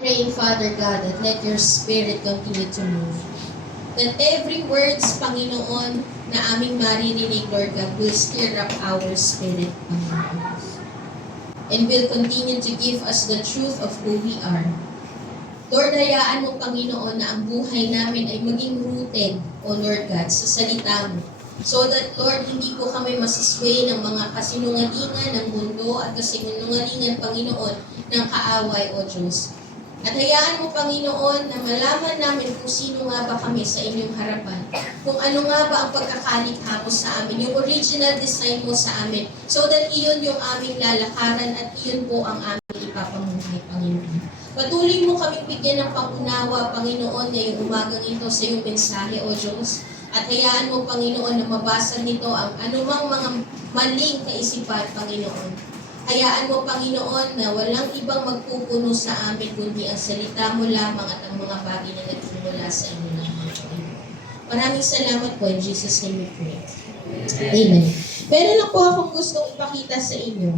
Praying, Father God, that let your Spirit continue to move. That every words, Panginoon, na aming maririnig, Lord God, will stir up our spirit, Panginoon. And will continue to give us the truth of who we are. Lord, hayaan mo, Panginoon, na ang buhay namin ay maging rooted, O Lord God, sa salita mo. So that, Lord, hindi po kami masasway ng mga kasinungalingan ng mundo at kasinungalingan, Panginoon, ng kaaway, O Diyos. At hayaan mo, Panginoon, na malaman namin kung sino nga ba kami sa inyong harapan. Kung ano nga ba ang pagkakalikha mo sa amin, yung original design mo sa amin. So that iyon yung aming lalakaran at iyon po ang aming ipapamuhay, Panginoon. Patuloy mo kaming bigyan ng pangunawa, Panginoon, ngayong umagang ito sa iyong mensahe, O Diyos. At hayaan mo, Panginoon, na mabasa nito ang anumang mga maling kaisipan, Panginoon. Hayaan mo, Panginoon, na walang ibang magpupuno sa amin kundi ang salita mo lamang at ang mga bagay na nagmumula sa inyo lamang. Maraming salamat po. In Jesus' name we pray. Amen. Meron lang po akong gustong ipakita sa inyo.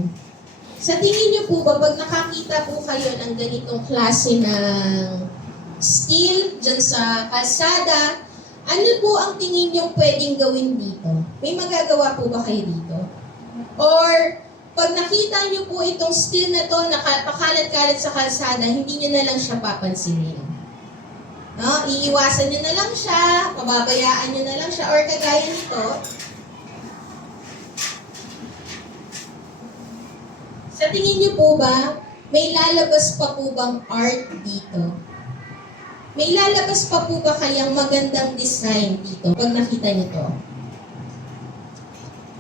Sa tingin niyo po ba, pag nakakita po kayo ng ganitong klase ng steel dyan sa kalsada, ano po ang tingin niyo pwedeng gawin dito? May magagawa po ba kayo dito? Or pag nakita niyo po itong steel na to, nakapakalat-kalat sa kalsada, hindi niyo na lang siya papansinin. No? Iiwasan niyo na lang siya, pababayaan niyo na lang siya, or kagaya nito. Sa tingin niyo po ba, may lalabas pa po bang art dito? May lalabas pa po ba kayang magandang design dito pag nakita niyo to?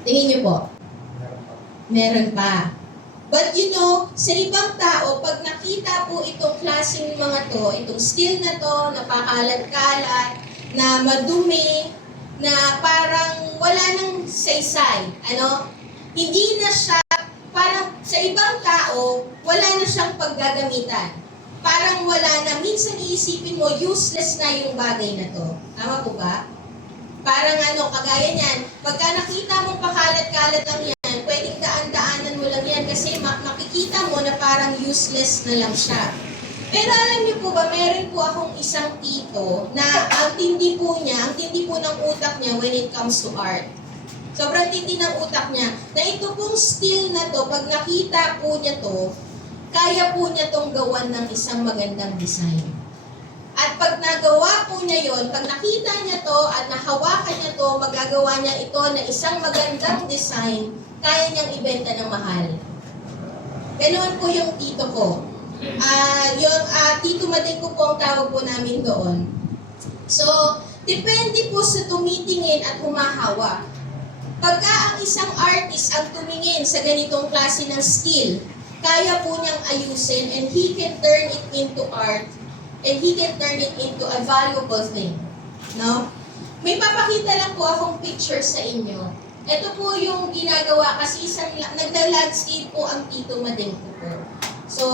Tingin niyo po. Meron pa. But you know, sa ibang tao, pag nakita po itong klaseng mga to, itong steel na to, napakalat-kalat, na madumi, na parang wala nang saysay, hindi na siya, parang sa ibang tao, wala na siyang paggagamitan. Parang wala na, minsan iisipin mo, useless na yung bagay na to. Tama po ba? Parang kagaya niyan, pagka nakita mong pakalat-kalat lang yan, pwedeng daan-daanan mo lang yan kasi makikita mo na parang useless na lang siya. Pero alam niyo po ba, meron po akong isang tito na ang tindi po ng utak niya when it comes to art. Sobrang tindi ng utak niya, na ito pong steel na to, pag nakita po niya to, kaya po niya tong gawan ng isang magandang design. At pag nagawa po niya yon, pag nakita niya to at nahawakan niya to, magagawa niya ito na isang magandang design, kaya niyang ibenta ng mahal. Ganoon po yung tito ko. Tito Mading ko po ang tawag po namin doon. So, depende po sa tumitingin at humahawa. Pagka ang isang artist ang tumingin sa ganitong klase ng skill, kaya po niyang ayusin and he can turn it into art and he can turn it into a valuable thing. No? May papakita lang po akong picture sa inyo. Ito po yung ginagawa kasi nagda-landscape po ang Tito Mading ko po. So,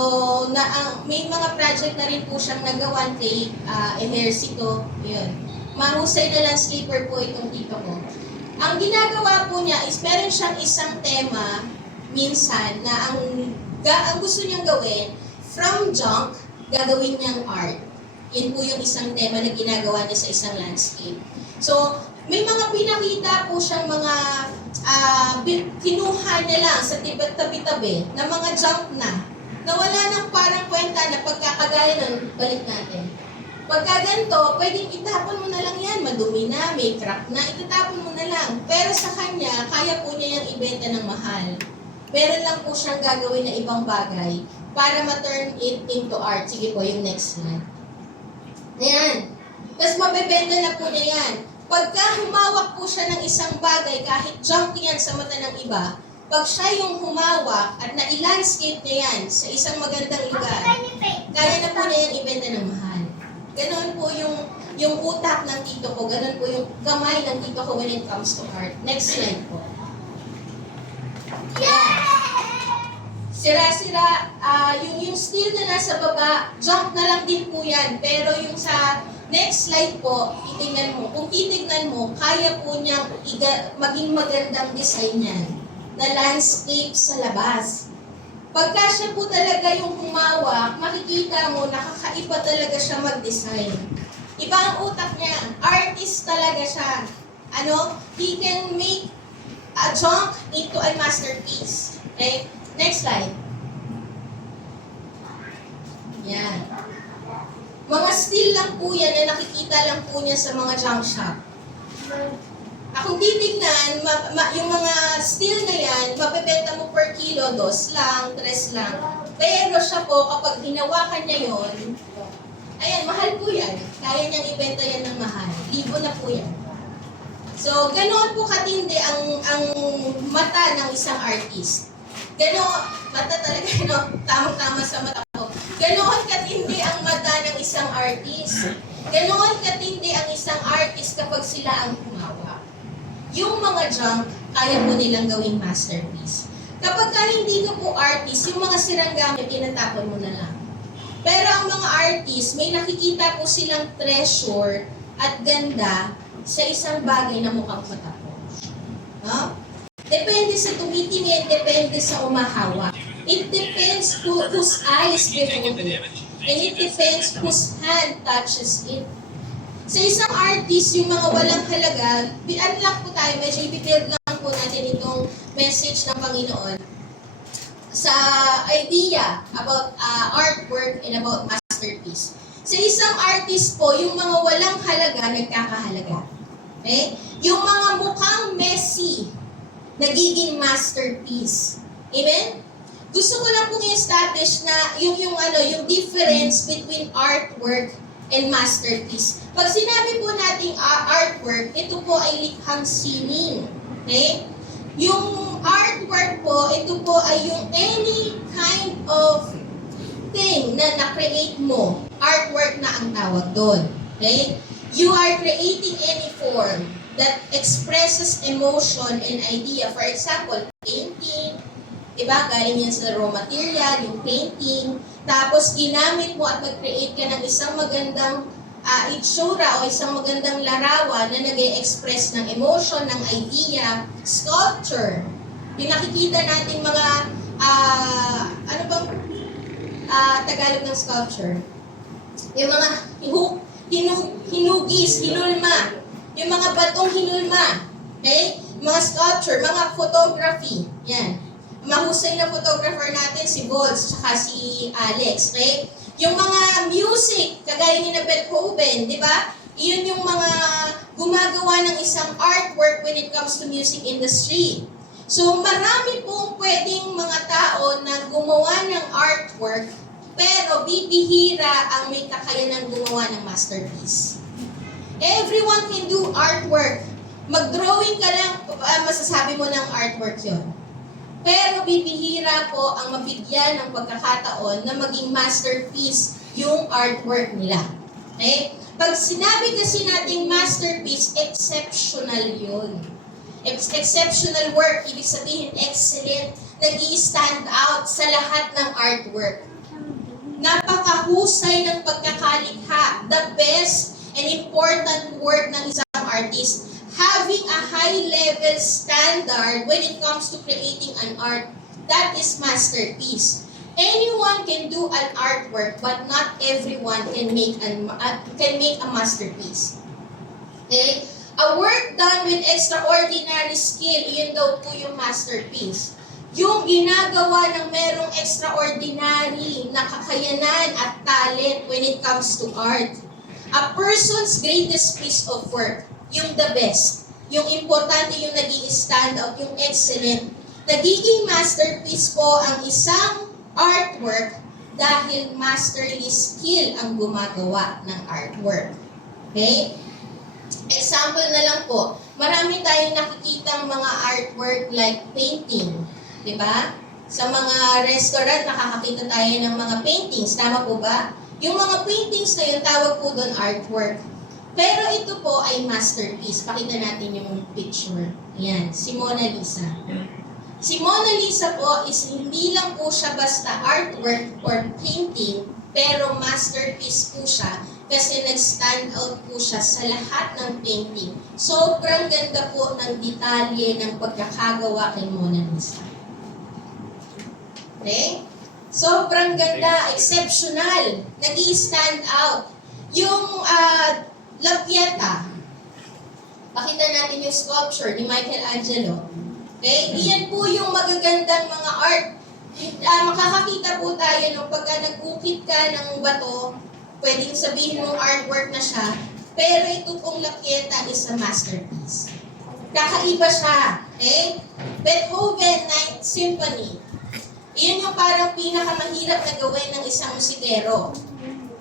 may mga project na rin po siyang nagawan kay Ejercito. Yun. Mahusay na landscaper po itong tito ko. Ang ginagawa po niya is meron siyang isang tema minsan na ang gusto niyang gawin, from junk, gagawin niyang art. Yan po yung isang tema na ginagawa niya sa isang landscape. So, may mga pinakita po siyang mga kinuha niya lang sa tabi-tabi na mga junk na wala nang parang kwenta na pagkakagaya nun, balik natin. Pagka ganito, pwedeng itapon mo na lang yan, madumi na, may crack na, itatapon mo na lang. Pero sa kanya, kaya po niya yung ibenta ng mahal. Meron lang po siyang gagawin na ibang bagay para ma-turn it into art. Sige po, yung next slide. Ayan. Tapos mabebenta na po niya yan. Pagka humawak po siya ng isang bagay, kahit junk yan sa mata ng iba, pag siya yung humawak at na-landscape niya yan sa isang magandang lugar, kaya na po niya yan ibenta ng mahal. Ganon po yung utak ng tito ko, ganon po yung kamay ng tito ko when it comes to art. Next slide po. Sira-sira, yung steel na nasa baba, junk na lang din po yan. Pero yung sa next slide po, kung titignan mo, kaya po niyang maging magandang design yan na landscape sa labas. Pagka siya po talaga yung humawak, makikita mo, nakakaiba talaga siya mag-design. Iba ang utak niya. Artist talaga siya. He can make a junk into a masterpiece. Okay? Next slide. Yan. Mga steel lang po yan na nakikita lang po niya sa mga junk shop. Kung titignan, yung mga steel na yan, mapebenta mo per kilo, 2 lang, 3 lang. Pero siya po, kapag hinawakan niya yon, ayan, mahal po yan. Kaya niyang ibenta yan ng mahal. Libo na po yan. So, ganoon po katindi ang mata ng isang artist. Mata talaga, tamang-tama sa mata ko. Ganoon katindi ang mata ng isang artist. Ganoon katindi ang isang artist kapag sila ang humawa. Yung mga junk, kaya po nilang gawing masterpiece. Kapag hindi ka po artist, yung mga sirang gamit, tinatapon mo na lang. Pero ang mga artist, may nakikita po silang treasure at ganda sa isang bagay na mukhang mata po. No? Depende sa tumitingin, depende sa umahawa. It depends whose eyes behold it. And it depends whose hand touches it. Sa isang artist, yung mga walang halaga, unlock po tayo, medyo i-build lang po natin itong message ng Panginoon sa idea about artwork and about masterpiece. Sa isang artist po, yung mga walang halaga, nagkakahalaga. Okay? Yung mga mukhang messy, nagiging masterpiece. Amen? Gusto ko lang pong i-establish na yung difference between artwork and masterpiece. Pag sinabi po nating artwork, ito po ay likhang sining. Okay? Yung artwork po, ito po ay yung any kind of thing na na-create mo. Artwork na ang tawag doon. Okay? You are creating any form that expresses emotion and idea. For example, painting, diba? Galing yan sa raw material, yung painting. Tapos, ginamit mo at mag-create ka ng isang magandang itsura o isang magandang larawan na nag-e-express ng emotion, ng idea. Sculpture. Yung nakikita natin mga, Tagalog ng sculpture? Yung mga hinugis, hinulma. Yung mga batong hinulma. Okay? Mga sculpture, mga photography. Yan. Mahusay na photographer natin si Volz, tsaka si Alex. Okay? Yung mga music, kagaya ni na Beethoven, di ba? Iyon yung mga gumagawa ng isang artwork when it comes to music industry. So, marami pong pwedeng mga tao na gumawa ng artwork, pero bibihira ang may kakayanang gumawa ng masterpiece. Everyone can do artwork. Mag-drawing ka lang, masasabi mo ng artwork yon. Pero bibihira po ang mabigyan ng pagkakataon na maging masterpiece yung artwork nila. Okay? Pag sinabi kasi nating masterpiece, exceptional yun. Exceptional work, ibig sabihin excellent, nag-i-stand out sa lahat ng artwork. Napakahusay ng pagkakalikha, the best and important work ng isang artist. Having a high-level standard when it comes to creating an art, that is masterpiece. Anyone can do an artwork, but not everyone can make a masterpiece. Okay? A work done with extraordinary skill, yun daw po yung masterpiece. Yung ginagawa ng merong extraordinary na kakayanan at talent when it comes to art. A person's greatest piece of work, yung the best. Yung importante yung nag-i-stand out, yung excellent. Nagiging masterpiece po ang isang artwork dahil masterly skill ang gumagawa ng artwork. Okay? Example na lang po, marami tayong nakikitang mga artwork like painting. Diba? Sa mga restaurant, nakakakita tayo ng mga paintings. Tama po ba? Yung mga paintings na yun, tawag po doon artwork. Pero ito po ay masterpiece. Pakita natin yung picture. Ayan, si Mona Lisa. Si Mona Lisa po is hindi lang po siya basta artwork or painting, pero masterpiece po siya kasi nag-stand out po siya sa lahat ng painting. Sobrang ganda po ng detalye ng pagkakagawa kay Mona Lisa. Okay? Sobrang ganda, exceptional, nag-i-stand out. Yung La Pieta, pakita natin yung sculpture ni Michelangelo. Okay? Iyan po yung magagandang mga art. Makakakita po tayo nung pagka nag-ukit ka ng bato, pwedeng sabihin mong artwork na siya, pero ito pong La Pieta is a masterpiece. Kakaiba siya. Okay? Beethoven Ninth Symphony. Iyan yung parang pinakamahirap na gawin ng isang musikero.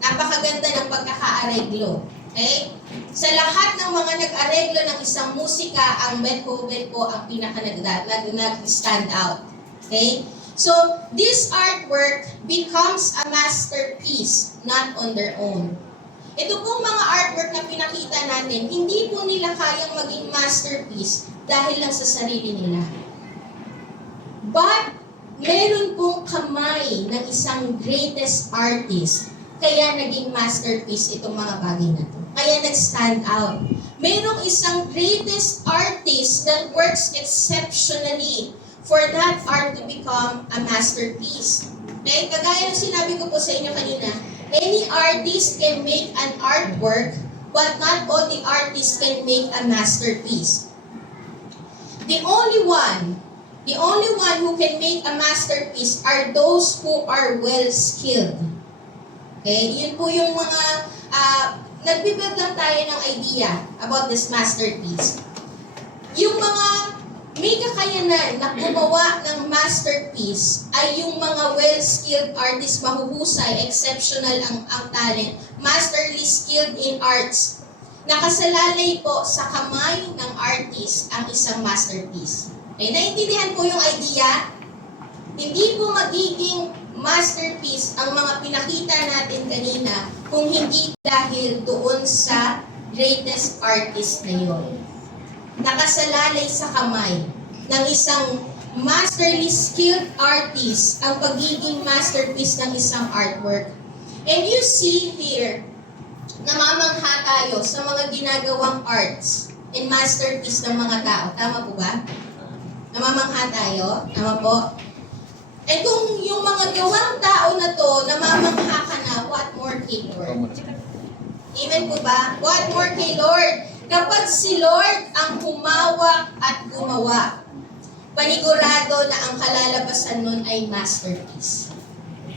Napakaganda ng pagkakaareglo. Okay? Sa lahat ng mga nag-areglo ng isang musika, ang Beethoven po ang nag-stand out. Okay? So, this artwork becomes a masterpiece, not on their own. Ito pong mga artwork na pinakita natin, hindi po nila kayang maging masterpiece dahil lang sa sarili nila. But, meron pong kamay ng isang greatest artist, kaya naging masterpiece itong mga bagay na ito. Kaya nag-stand out. Merong isang greatest artist that works exceptionally for that art to become a masterpiece. Okay? Kagaya ng sinabi ko po sa inyo kanina, any artist can make an artwork, but not all the artists can make a masterpiece. The only one who can make a masterpiece are those who are well-skilled. Okay? Yun po yung mga, nagbibuild lang tayo ng idea about this masterpiece. Yung mga may kakayanan na gumawa ng masterpiece ay yung mga well-skilled artists, mahuhusay, exceptional ang talent, masterly skilled in arts. Nakasalalay po sa kamay ng artist ang isang masterpiece. Okay, naiintindihan po yung idea? Hindi po magiging masterpiece ang mga pinakita natin kanina kung hindi dahil doon sa greatest artist na yun. Nakasalalay sa kamay ng isang masterly skilled artist ang pagiging masterpiece ng isang artwork. And you see here, namamangha tayo sa mga ginagawang arts and masterpiece ng mga tao. Tama po ba? Namamangha tayo? Tama po? And kung yung mga gawang tao na to, namamangha ka na, what more kay Lord? Amen po ba? What more kay Lord? Kapag si Lord ang humawak at gumawa, panigurado na ang kalalabasan nun ay masterpiece.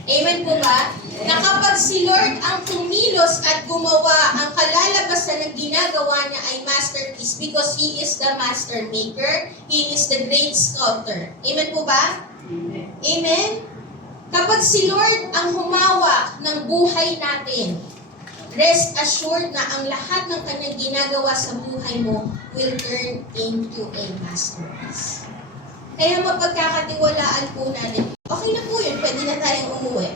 Amen po ba? Na kapag si Lord ang kumilos at gumawa, ang kalalabasan ng ginagawa niya ay masterpiece because He is the master maker, He is the great sculptor. Amen po ba? Amen? Kapag si Lord ang humawak ng buhay natin, rest assured na ang lahat ng kanyang ginagawa sa buhay mo will turn into a masterpiece. Kaya mapagkakatiwalaan po natin, okay na po yun, pwede na tayong umuwi.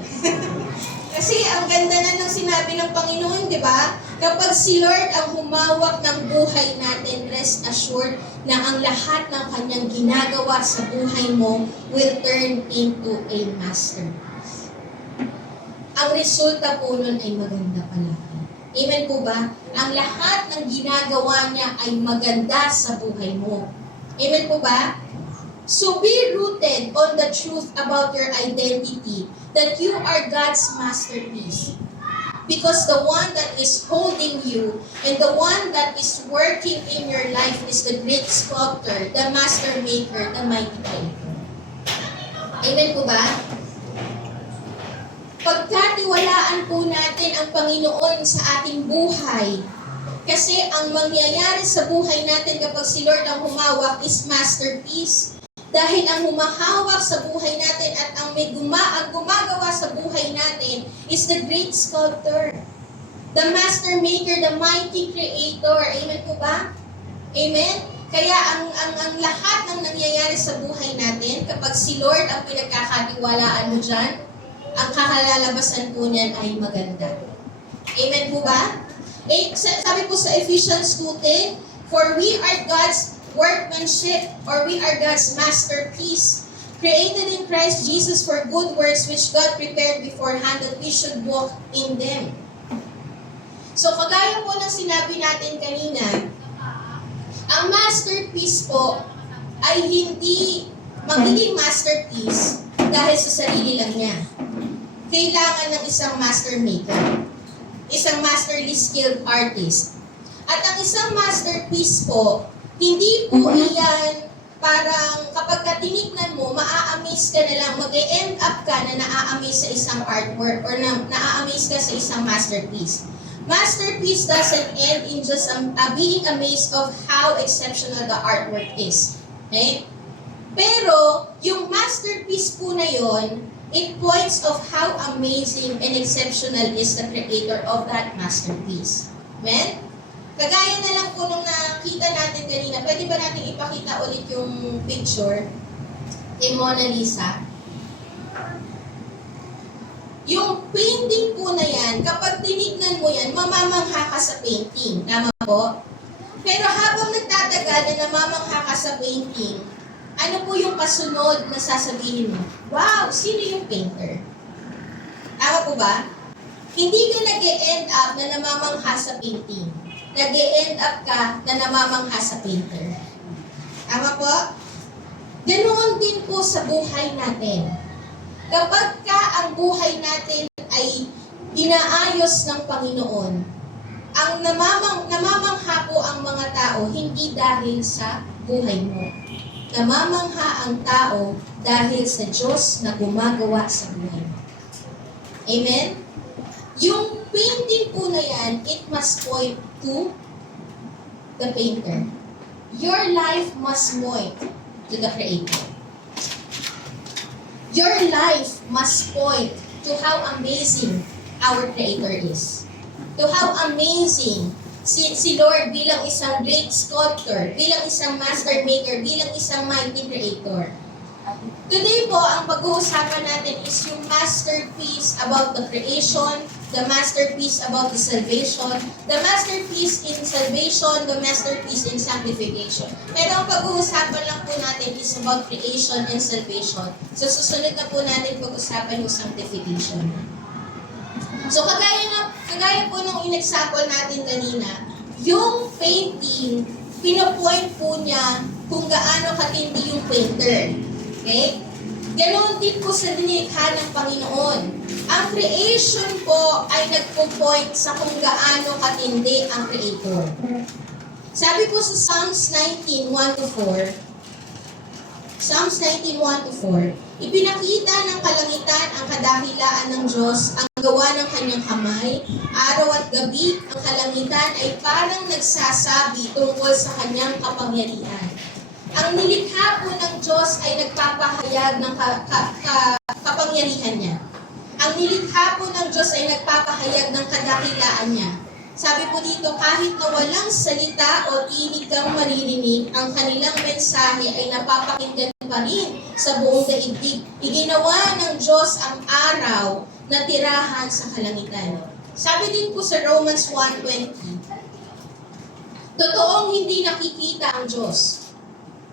Kasi ang ganda na ng sinabi ng Panginoon, di ba? Kapag si Lord ang humawak ng buhay natin, rest assured na ang lahat ng kanyang ginagawa sa buhay mo will turn into a masterpiece. Ang resulta po nun ay maganda pala. Amen po ba? Ang lahat ng ginagawa niya ay maganda sa buhay mo. Amen po ba? So be rooted on the truth about your identity, that you are God's masterpiece. Because the one that is holding you and the one that is working in your life is the great sculptor, the master maker, the mighty creator. Amen po ba? Pagkatiwalaan po natin ang Panginoon sa ating buhay, kasi ang mangyayari sa buhay natin kapag si Lord ang humawak is masterpiece. Dahil ang humahawak sa buhay natin at ang gumagawa sa buhay natin is the great sculptor, the master maker, the mighty creator. Amen po ba? Amen? Kaya ang lahat ng nangyayari sa buhay natin, kapag si Lord ang pinagkakatiwalaan mo dyan, ang kakalalabasan po niyan ay maganda. Amen po ba? Sabi po sa Ephesians 2:10, for we are God's workmanship, or we are God's masterpiece, created in Christ Jesus for good works which God prepared beforehand that we should walk in them. So kagaya po ng sinabi natin kanina, ang masterpiece po ay hindi magiging masterpiece dahil sa sarili lang niya. Kailangan ng isang master maker, isang masterly skilled artist. At ang isang masterpiece po, hindi po iyan parang kapag tinignan mo, maa-amaze ka na lang, mag-e-end up ka na naa-amaze sa isang artwork or naa-amaze ka sa isang masterpiece. Masterpiece doesn't end in just being amazed of how exceptional the artwork is. Okay? Pero, yung masterpiece po na yon, it points of how amazing and exceptional is the creator of that masterpiece. Amen? Kagaya na lang po nung nakita natin kanina, pwede ba natin ipakita ulit yung picture kay Mona Lisa? Yung painting po na yan, kapag tinignan mo yan, mamamangha ka sa painting. Tama po? Pero habang nagtatagal na namamangha ka sa painting, ano po yung kasunod na sasabihin mo? Wow, sino yung painter? Tama po ba? Hindi ka nag-e-end up na namamangha sa painting. Nag-e-end up ka na namamangha sa painter. Tama po? Ganoon din po sa buhay natin. Kapag ang buhay natin ay inaayos ng Panginoon, ang namamangha po ang mga tao hindi dahil sa buhay mo. Namamangha ang tao dahil sa Diyos na gumagawa sa buhay mo. Amen? Yung painting po na yan, it must point to the painter. Your life must point to the Creator. Your life must point to how amazing our Creator is. To how amazing si Lord bilang isang great sculptor, bilang isang master maker, bilang isang mighty Creator. Today po, ang pag-uusapan natin is yung masterpiece about the creation, the masterpiece about the salvation, the masterpiece in salvation, the masterpiece in sanctification. Pero ang pag-uusapan lang po natin is about creation and salvation. So susunod na po natin pag-usapan yung sanctification. So kagaya po nung in-example natin kanina, yung painting, pinopoint po niya kung gaano katindi yung painter. Okay? Ganoon din po sa dinikha ng Panginoon. Ang creation po ay nagpo-point sa kung gaano katindi ang Creator. Sabi po sa Psalms 19:1-4, Psalms 19:1-4, ipinakita ng kalangitan ang kadakilaan ng Diyos, ang gawa ng kanyang kamay, araw at gabi, ang kalangitan ay parang nagsasabi tungkol sa kanyang kapangyarihan. Ang nilikha po ng Diyos ay nagpapahayag ng kapangyarihan niya. Ang nilikha po ng Diyos ay nagpapahayag ng kadakilaan niya. Sabi po dito, kahit na walang salita o tinig kang maririnig, ang kanilang mensahe ay napapakinggan pa rin sa buong daigdig. Iginawa ng Diyos ang araw na tirahan sa kalangitan. Sabi din po sa Romans 1:20, totoong hindi nakikita ang Diyos.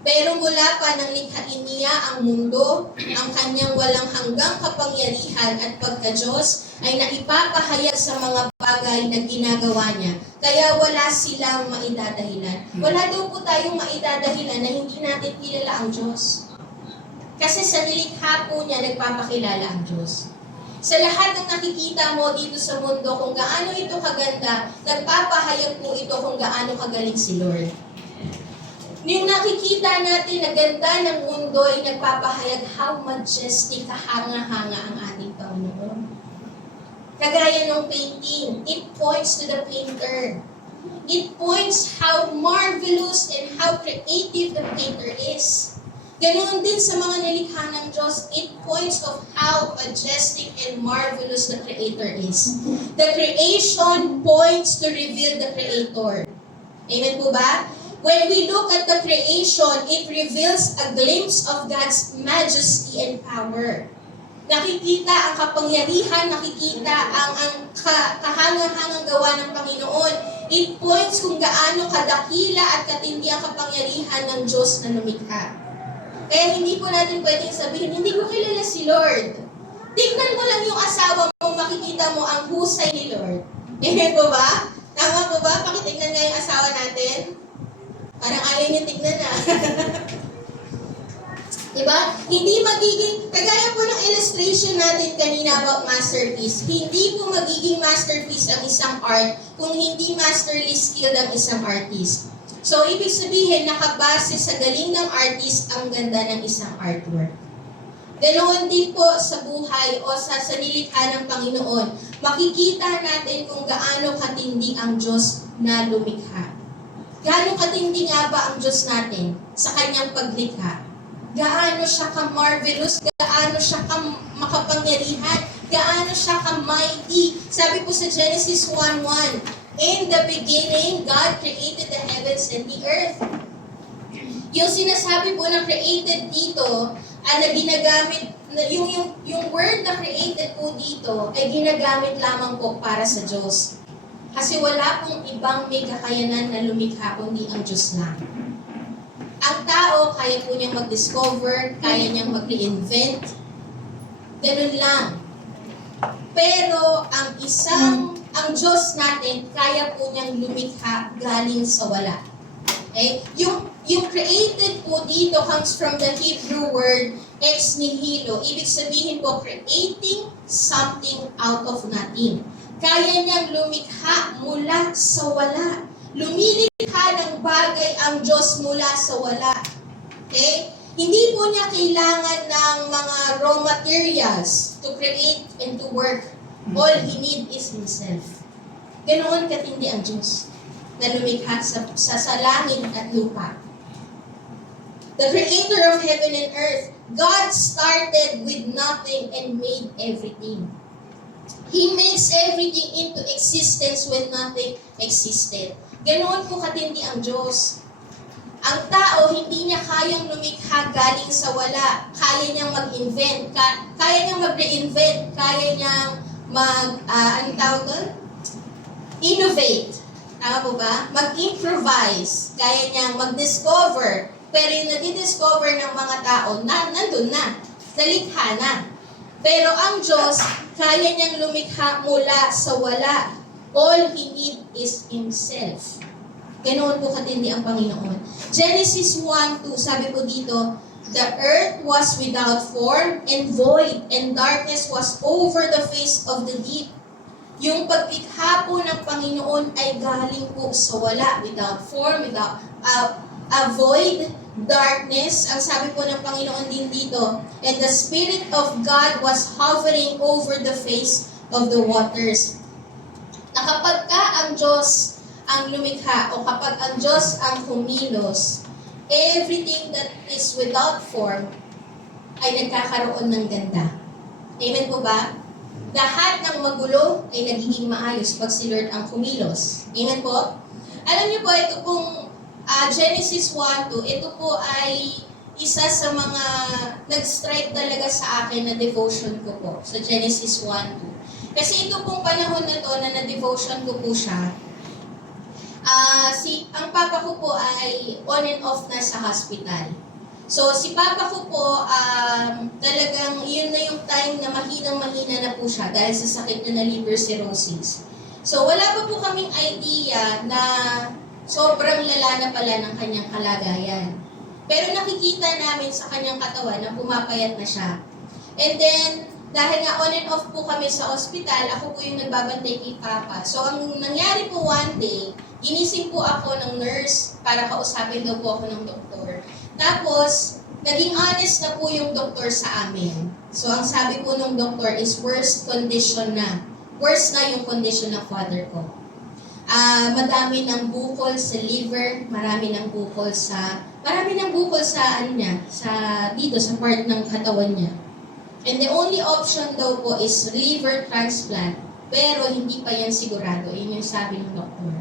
Pero mula pa nang likhain niya ang mundo, ang kanyang walang hanggang kapangyarihan at pagka-Diyos ay naipapahayag sa mga bagay na ginagawa niya. Kaya wala silang maidadahilan. Wala daw po tayong maidadahilan na hindi natin kilala ang Diyos. Kasi sa nilikha po niya, nagpapakilala ang Diyos. Sa lahat ng nakikita mo dito sa mundo kung gaano ito kaganda, nagpapahayag po ito kung gaano kagaling si Lord. Yung nakikita natin na ganda ng mundo ay nagpapahayag how majestic, kahanga-hanga ang ating Panginoon. Kagaya ng painting, it points to the painter. It points how marvelous and how creative the painter is. Ganoon din sa mga nilikha ng Diyos, it points of how majestic and marvelous the Creator is. The creation points to reveal the Creator. Amen po ba? When we look at the creation, it reveals a glimpse of God's majesty and power. Nakikita ang kapangyarihan, nakikita ang kahanga-hangang gawa ng Panginoon. It points kung gaano kadakila at katindi ang kapangyarihan ng Diyos na lumikha. Kaya hindi po natin pwedeng sabihin, hindi ko kilala si Lord. Tingnan mo lang yung asawa mo, makikita mo ang husay ni Lord. Amen po ba? Tama po ba? Pakitignan nga yung asawa natin. Parang ayaw niya tignan na. Diba? Hindi magiging, kagaya po ng illustration natin kanina about masterpiece, hindi po magiging masterpiece ang isang art kung hindi masterly skilled ang isang artist. So, ibig sabihin, nakabase sa galing ng artist ang ganda ng isang artwork. Ganoon din po sa buhay o sa nilikha ng Panginoon. Makikita natin kung gaano katindi ang Diyos na lumikha. Gaano katindi nga ba ang Diyos natin sa kanyang paglikha? Gaano siya ka-marvelous, gaano siya ka-makapangyarihan, gaano siya ka-mighty. Sabi po sa Genesis 1:1, in the beginning, God created the heavens and the earth. Yung sinasabi po na created dito, na ginagamit, yung word na created po dito ay ginagamit lamang po para sa Diyos. Kasi wala pong ibang may kakayanan na lumikha kundi ang Diyos lang. Ang tao, kaya po niyang mag-discover, kaya niyang mag-reinvent. Ganun lang. Pero ang Diyos natin, kaya po niyang lumikha galing sa wala. Okay? Yung created po dito comes from the Hebrew word ex nihilo. Ibig sabihin po, creating something out of nothing. Kaya niyang lumikha mula sa wala. Lumilikha ng bagay ang Diyos mula sa wala. Okay? Hindi po niya kailangan ng mga raw materials to create and to work. All He need is Himself. Ganoon katindi ang Diyos na lumikha sa langit at lupa. The Creator of heaven and earth, God started with nothing and made everything. He makes everything into existence when nothing existed. Ganoon po katindi ang Diyos. Ang tao, hindi niya kayang lumikha galing sa wala. Kaya niyang mag-invent, kaya niyang mag-reinvent, kaya niyang anong tawag doon? Innovate. Tama po ba? Mag-improvise. Kaya niyang mag-discover. Pero yung nadi-discover ng mga tao, nandun na. Nalikha na. Pero ang Diyos, kaya niyang lumikha mula sa wala. All He need is Himself. Ganoon po katindi ang Panginoon. Genesis 1:2, sabi po dito, the earth was without form and void, and darkness was over the face of the deep. Yung paglikha po ng Panginoon ay galing po sa wala, without form, without void, darkness. Ang sabi po ng Panginoon din dito, and the Spirit of God was hovering over the face of the waters. Na kapag ka ang Diyos ang lumikha o kapag ang Diyos ang kumilos, everything that is without form ay nagkakaroon ng ganda. Amen po ba? Lahat ng magulo ay nagiging maayos pag si Lord ang kumilos. Amen po? Alam niyo po, ito pong Genesis 1:2, ito po ay isa sa mga nag-strike talaga sa akin na devotion ko po sa Genesis 1:2. Kasi ito pong panahon na to na na-devotion ko po siya, ang papa ko po ay on and off na sa hospital. So, si papa ko po, talagang yun na yung time na mahinang-mahina na po siya dahil sa sakit na liver cirrhosis. So, wala pa po kaming idea na sobrang lala na pala ng kanyang kalagayan. Pero nakikita namin sa kanyang katawan na pumapayat na siya. And then, dahil nga on and off po kami sa ospital, ako po yung nagbabantay kay Papa. So, ang nangyari po one day, ginising po ako ng nurse para kausapin daw po ako ng doktor. Tapos, naging honest na po yung doktor sa amin. So, ang sabi po ng doktor is worst condition na. Worse na yung condition ng father ko. Madami ng bukol sa liver, marami ng bukol sa dito sa part ng katawan niya. And the only option daw po is liver transplant, pero hindi pa yan sigurado. Yun yung sabi ng doktor.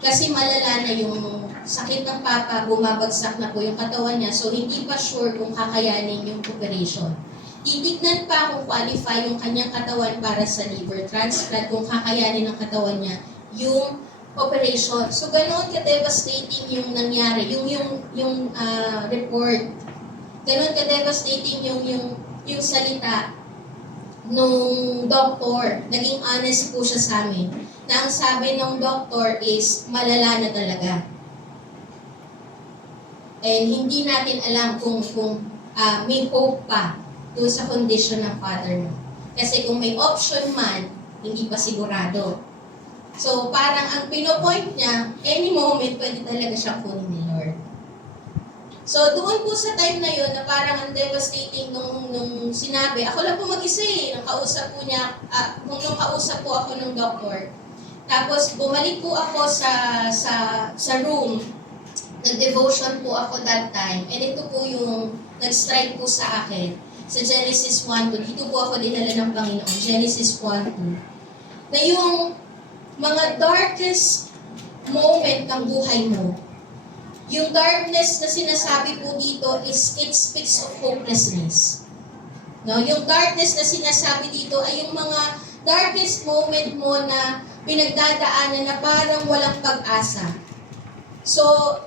Kasi malala na yung sakit ng papa, bumabagsak na po yung katawan niya, so hindi pa sure kung kakayanin yung operation. Titignan pa kung qualify yung kanyang katawan para sa liver transplant, kung kakayanin ng katawan niya yung operation. So ganoon ka-devastating yung nangyari, yung report. Ganoon ka-devastating yung salita nung doktor. Naging honest po siya sa amin. Na ang sabi ng doktor is malala na talaga. And hindi natin alam kung may hope pa doon sa condition ng father mo. Kasi kung may option man, hindi pa sigurado. So parang ang pinopoint niya, any moment pwede talaga siya kunin ni Lord. So doon po sa time na yun, na parang ang devastating nung sinabi, ako lang po mag-isa nung kausap po niya, nung kausap po ako ng doktor. Tapos bumalik po ako sa room, nag-devotion po ako that time, and ito po yung nag-strike po sa akin, sa Genesis 1:2, dito po ako dinala ng Panginoon, Genesis 1:2, na yung mga darkest moment ng buhay mo, yung darkness na sinasabi po dito is, it speaks of hopelessness. No? Yung darkness na sinasabi dito ay yung mga darkest moment mo na pinagdadaanan na parang walang pag-asa. So,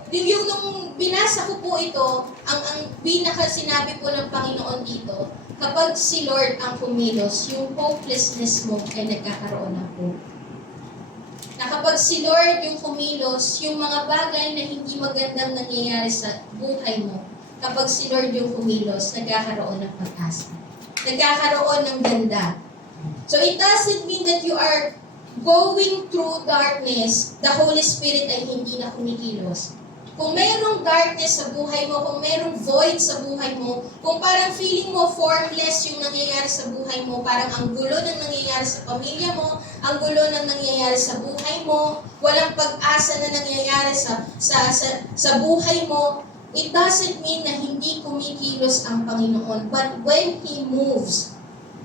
yung nung binasa ko po ito, ang pinaka sinabi po ng Panginoon dito, kapag si Lord ang kumilos, yung hopelessness mo ay nagkakaroon ng hope. Na kapag si Lord yung kumilos, yung mga bagay na hindi magandang nangyayari sa buhay mo, kapag si Lord yung kumilos, nagkakaroon ng pag-asa. Nagkakaroon ng ganda. So, it doesn't mean that you are going through darkness, the Holy Spirit ay hindi na kumikilos. Kung mayroong darkness sa buhay mo, kung mayroong void sa buhay mo, kung parang feeling mo formless yung nangyayari sa buhay mo, parang ang gulo ng nangyayari sa pamilya mo, ang gulo ng nangyayari sa buhay mo, walang pag-asa na nangyayari sa buhay mo, it doesn't mean na hindi kumikilos ang Panginoon. But when He moves,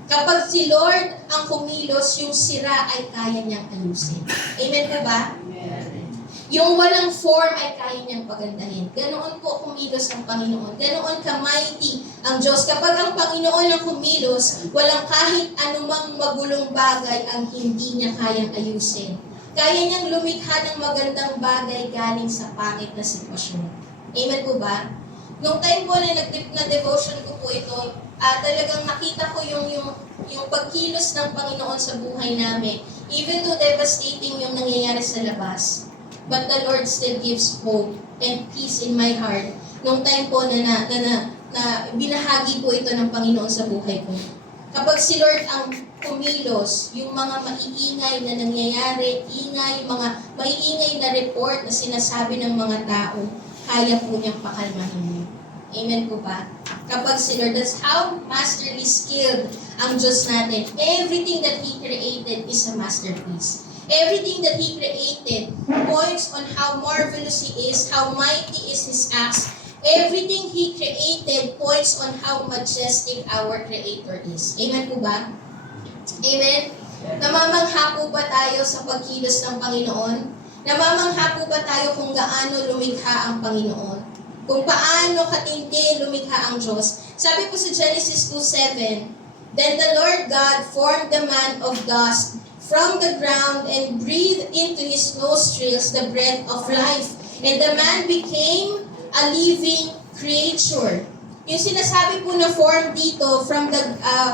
kapag si Lord ang kumilos, yung sira ay kaya niyang ayusin. Amen po ba? Amen. Yung walang form ay kaya niyang pagandahin. Ganoon po kumilos ang Panginoon. Ganoon ka-mighty ang Diyos. Kapag ang Panginoon ang kumilos, walang kahit anumang magulong bagay ang hindi niya kayang ayusin. Kaya niyang lumikha ng magandang bagay galing sa pangit na sitwasyon. Amen po ba? Nung time po na na-devotion ko po ito, talagang nakita ko yung pagkilos ng Panginoon sa buhay namin. Even though devastating yung nangyayari sa labas, but the Lord still gives hope and peace in my heart. Nung time po na binahagi po ito ng Panginoon sa buhay ko. Kapag si Lord ang kumilos, yung mga maiingay na nangyayari, mga maiingay na report na sinasabi ng mga tao, kaya po niyang pakalmahin mo. Amen po ba? Kapag si Lord, that's how masterly skilled ang Diyos natin. Everything that He created is a masterpiece. Everything that He created points on how marvelous He is, how mighty is His acts. Everything He created points on how majestic our Creator is. Amen po ba? Amen? Namamangha po ba tayo sa pagkilos ng Panginoon? Namamangha po ba tayo kung gaano lumikha ang Panginoon? Kung paano katindi lumikha ang Diyos. Sabi po sa Genesis 2:7, Then the Lord God formed the man of dust from the ground and breathed into his nostrils the breath of life. And the man became a living creature. Yung sinasabi po na form dito from the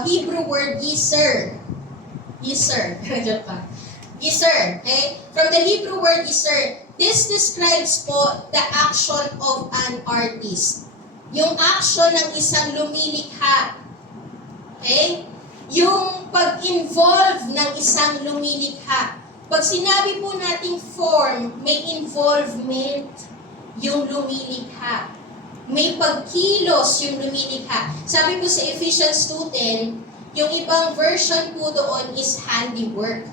Hebrew word yiser. Yiser. Yiser. Okay? From the Hebrew word yiser. This describes po the action of an artist. Yung action ng isang lumilikha. Okay? Yung pag-involve ng isang lumilikha. Pag sinabi po nating form, may involvement yung lumilikha. May pagkilos yung lumilikha. Sabi po sa Ephesians 2:10, yung ibang version po doon is handiwork.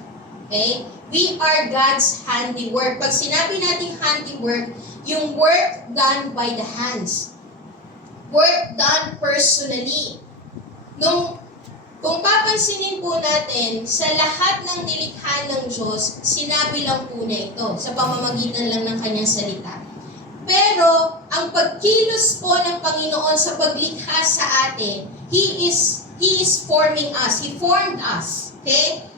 Okay? We are God's handiwork. Pag sinabi natin handiwork, yung work done by the hands. Work done personally. Kung papansinin po natin, sa lahat ng nilikha ng Diyos, sinabi lang po na ito sa pamamagitan lang ng kanyang salita. Pero, ang pagkilos po ng Panginoon sa paglikha sa atin, He is forming us. He formed us. Okay?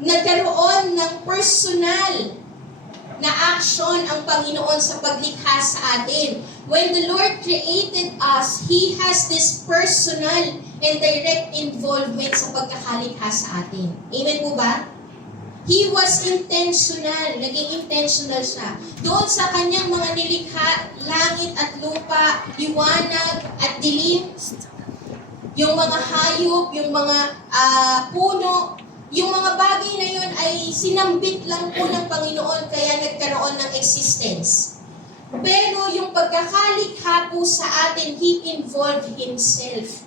Nagkaroon ng personal na action ang Panginoon sa paglikha sa atin. When the Lord created us, He has this personal and direct involvement sa pagkakalikha sa atin. Amen po ba? He was intentional. Naging intentional siya. Doon sa kanyang mga nilikha, langit at lupa, liwanag at dilim, yung mga hayop, yung mga puno, yung mga bagay na yun ay sinambit lang po ng Panginoon kaya nagkaroon ng existence. Pero yung pagkakalikha po sa atin, He involved Himself.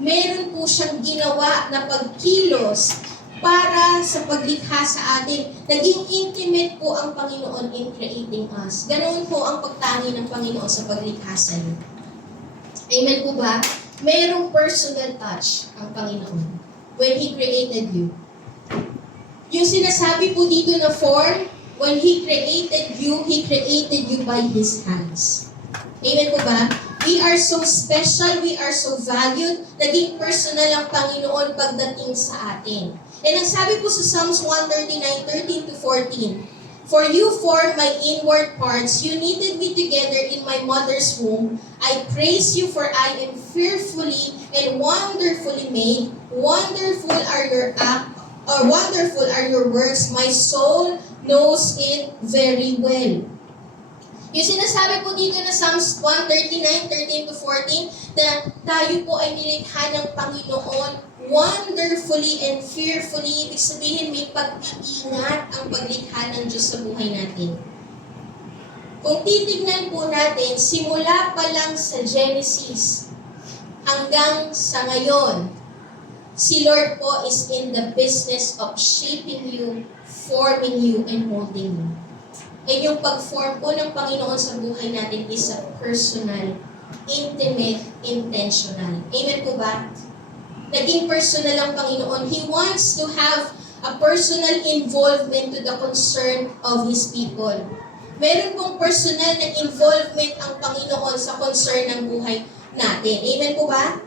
Meron po siyang ginawa na pagkilos para sa paglikha sa atin. Naging intimate po ang Panginoon in creating us. Ganoon po ang pagtangi ng Panginoon sa paglikha sa iyo. Amen po ba? Merong personal touch ang Panginoon when He created you. Yung sinasabi po dito na form, when He created you by His hands. Amen po ba? We are so special, we are so valued, naging personal ang Panginoon pagdating sa atin. And ang sabi po sa Psalms 139:13-14, "For you formed my inward parts, you knitted me together in my mother's womb. I praise you for I am fearfully and wonderfully made. Wonderful are your works, my soul knows it very well." Yung sinasabi po dito na Psalms 139:13-14, na tayo po ay nilikha ng Panginoon wonderfully and fearfully. Ibig sabihin, may pag-iingat ang paglikha ng Diyos sa buhay natin. Kung titignan po natin, simula pa lang sa Genesis hanggang sa ngayon, si Lord po is in the business of shaping you, forming you, and molding you. And yung pag-form po ng Panginoon sa buhay natin is a personal, intimate, intentional. Amen po ba? Naging personal ang Panginoon. He wants to have a personal involvement to the concern of His people. Meron pong personal na involvement ang Panginoon sa concern ng buhay natin. Amen po ba?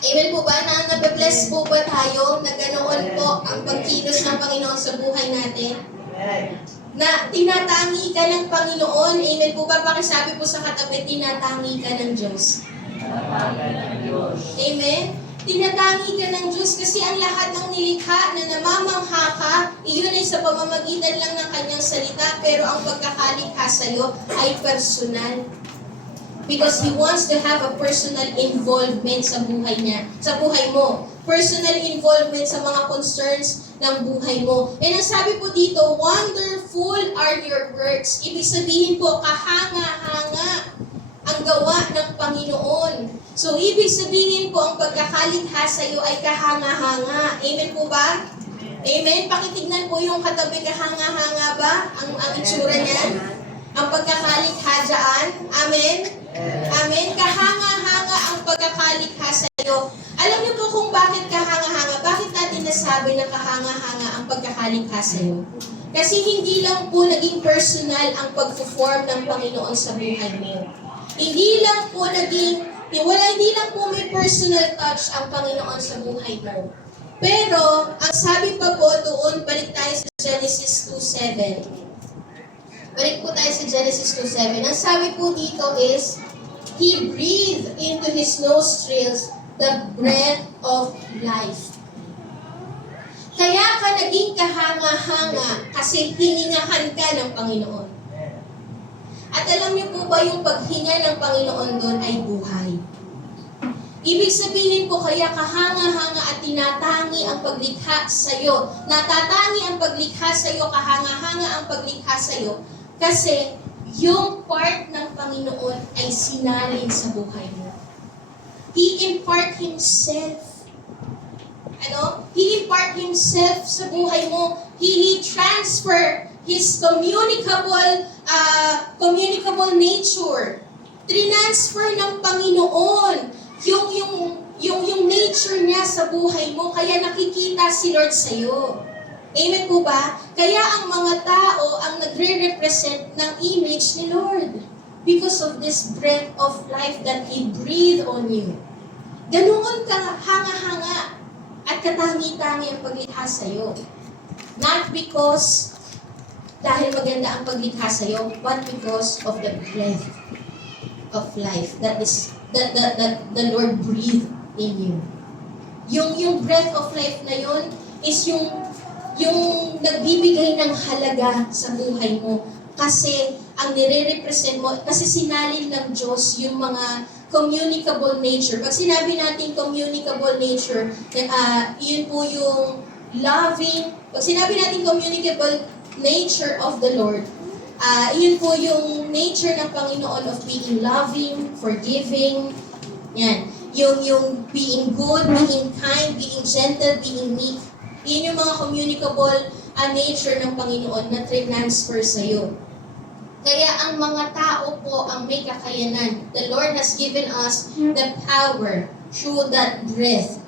Amen po ba? Nabe-bless po ba tayo na ganoon po ang pagkilos ng Panginoon sa buhay natin? Na tinatangi ka ng Panginoon. Amen po ba? Pakisabi po sa katabi, tinatangi ka ng Diyos. Amen? Tinatangi ka ng Diyos kasi ang lahat ng nilikha na namamangha ka, iyon ay sa pamamagitan lang ng kanyang salita, pero ang pagkakalikha sa iyo ay personal. Because He wants to have a personal involvement sa buhay niya, sa buhay mo. Personal involvement sa mga concerns ng buhay mo. And ang sabi po dito, wonderful are your works. Ibig sabihin po, kahanga-hanga ang gawa ng Panginoon. So, ibig sabihin po, ang pagkakalikha sa iyo ay kahanga-hanga. Amen po ba? Amen? Pakitignan po yung katabi, kahanga-hanga ba? Ang itsura niya? Ang pagkakalikha dyan? Amen? Amen? Kahanga-hanga ang pagkakalikha sa iyo. Alam niyo po kung bakit kahanga-hanga? Bakit natin nasabi na kahanga-hanga ang pagkakalikha sa iyo? Kasi hindi lang po naging personal ang pag-form ng Panginoon sa buhay mo. Hindi lang po hindi lang po may personal touch ang Panginoon sa buhay mo. Pero, ang sabi pa po doon, balik tayo sa Genesis 2:7. Balik po tayo sa Genesis 2:7. Ang sabi po dito is, He breathed into His nostrils the breath of life. Kaya ka naging kahanga-hanga kasi hiningahan ka ng Panginoon. At alam niyo po ba yung paghinga ng Panginoon doon ay buhay? Ibig sabihin po kaya kahanga-hanga at tinatangi ang paglikha sa iyo. Natatangi ang paglikha sa iyo, kahanga-hanga ang paglikha sa iyo kasi yung part ng Panginoon ay sinalin sa buhay mo. He impart Himself. He impart Himself sa buhay mo. He transfer His communicable nature. Transfer ng Panginoon yung nature niya sa buhay mo. Kaya nakikita si Lord sa iyo. Amen po ba? Kaya ang mga tao ang nagre-represent ng image ni Lord because of this breath of life that He breathed on you. Ganoon ka hanga-hanga at katangi-tangi ang paglikha sa iyo. Not because dahil maganda ang paglikha sa iyo, but because of the breath of life that the Lord breathed in you. Yung breath of life na yun is yung yung nagbibigay ng halaga sa buhay mo. Kasi ang nire-represent mo, kasi sinalin ng Diyos yung mga communicable nature. Pag sinabi natin communicable nature, yun po yung loving. Pag sinabi natin communicable nature of the Lord, yun po yung nature ng Panginoon of being loving, forgiving, yan. Yung being good, being kind, being gentle, being meek. Yan yung mga communicable nature ng Panginoon na transfer sa'yo. Kaya ang mga tao po ang may kakayanan. The Lord has given us the power through that breath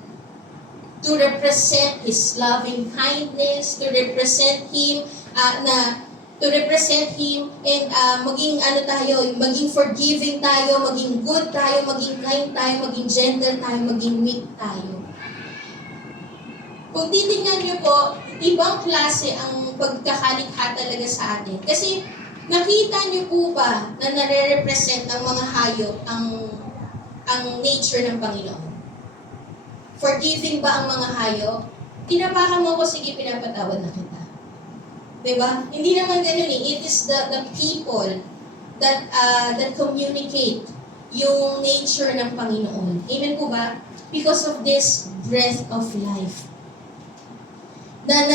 to represent His loving kindness, to represent Him and maging maging forgiving tayo, maging good tayo, maging kind tayo, maging gentle tayo, maging meek tayo. Kung titingnan niyo po, ibang klase ang pagkakalikha talaga sa atin. Kasi nakita niyo po ba na nare-represent ang mga hayop ang nature ng Panginoon? Forgiving ba ang mga hayop? Tinapakan mo ko, sige, pinapatawad na kita. Diba? Hindi naman ganun eh. It is the people that communicate yung nature ng Panginoon. Amen po ba? Because of this breath of life. Na